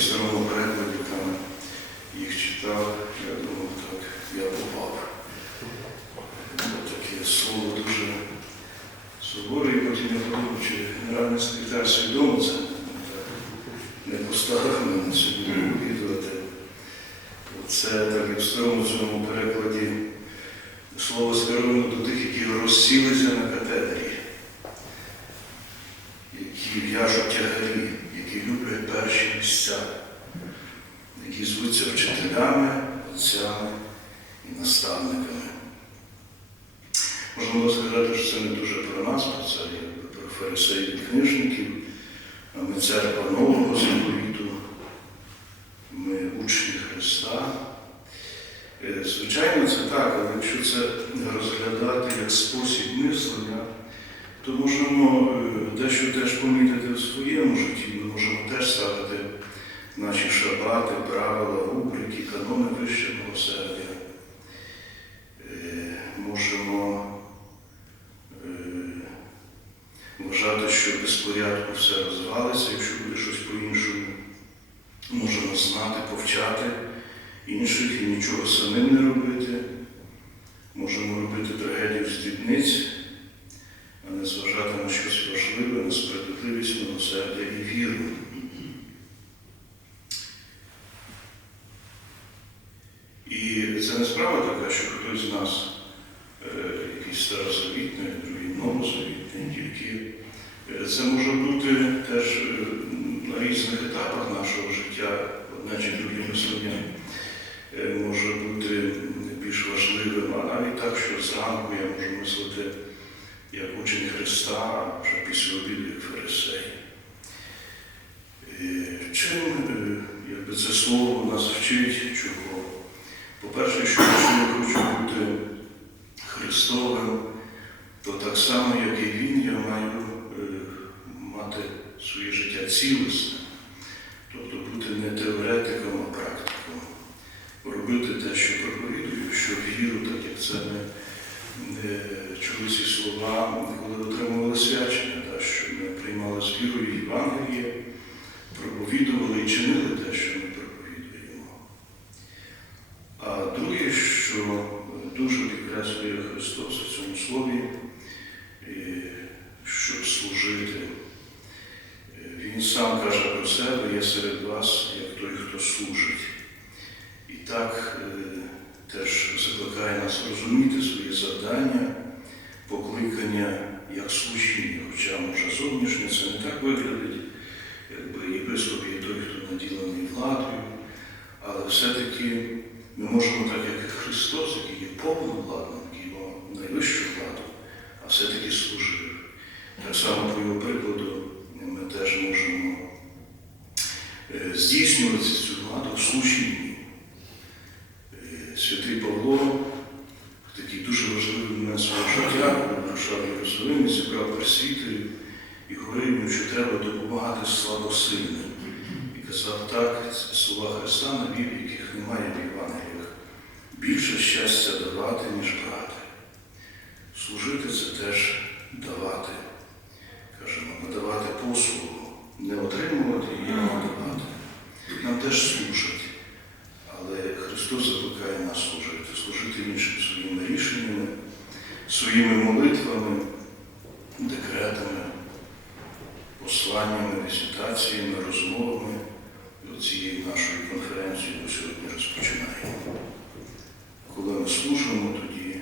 перекладі там їх читав, я думав, так, я попав. Таке слово дуже суворе, і потім я подумав, чи генеральний секретар свідомо це не поставив мене собі відвідувати. Це так як в старому цьому перекладі слово скеровано до тих, які розсілися на які звуться вчителями, отцями і наставниками. Можна було сказати, що це не дуже про нас, бо це про фарисеїв і книжників, а ми церква нового заповіту, ми учні Христа. Е, Звичайно, це так, але якщо це розглядати як спосіб мислення, то можемо е, дещо теж помітити в своєму житті. Ми можемо теж ставити наші шабати, правила, рубрики, канони вищого милосердя. Е, Можемо е, вважати, що без порядку все розвалиться, якщо буде щось по-іншому. Можемо знати, повчати інших і нічого самим не робити. Можемо робити трагедію з дрібниць, а не зважати на щось важливе, на справедливість, милосердя і віру. І це не справа така, що хтось з нас, е, якийсь старозавітний, другий новозавітний, тільки е, це може бути теж е, на різних етапах нашого життя, одне чи друге мислення може бути більш важливим, а навіть так, що зранку я можу мислити як учень Христа, вже після обіду як фарисей. Чим якби це слово нас вчить чого? По-перше, що якщо я хочу бути Христовим, то так само, як і Він, я маю е, мати своє життя цілісне, тобто бути не теоретиком, а практиком, робити те, що проповідую, що віру, так як це ми чули ці слова, коли отримували свячення, та, що ми приймали з вірою Євангеліє, проповідували і чинили те, що ми проповідуємо. А друге, що дуже підкреслює Христос в цьому слові, е, щоб служити. Е, Він сам каже про себе, я серед вас, як той, хто служить. І так е, теж закликає нас розуміти своє завдання, покликання як служіння, хоча може зовнішнє це не так виглядить, якби єпископ є той, хто наділений владою, але все-таки ми можемо, так як Христос, який є повним владним, який мав найвищу владу, а все-таки служив. Так само по його прикладу ми теж можемо е, здійснювати цю владу в служінні. Е, Святий Павло такий дуже важливий момент свого життя, в Єрусалим і зібрав присвітерів і говорив що треба допомагати слабосильним. І казав так, слова Христа, на вірі, яких немає в Євангеліях. Більше щастя давати, ніж брати. Служити це теж давати. Кажемо, надавати послугу, не отримувати її, а надавати. Нам теж служать. Але Христос закликає нас служити, служити іншим своїми рішеннями, своїми молитвами, декретами, посланнями, візитаціями, розмовами. Нашої конференції ми сьогодні розпочинаємо коли ми служимо тоді,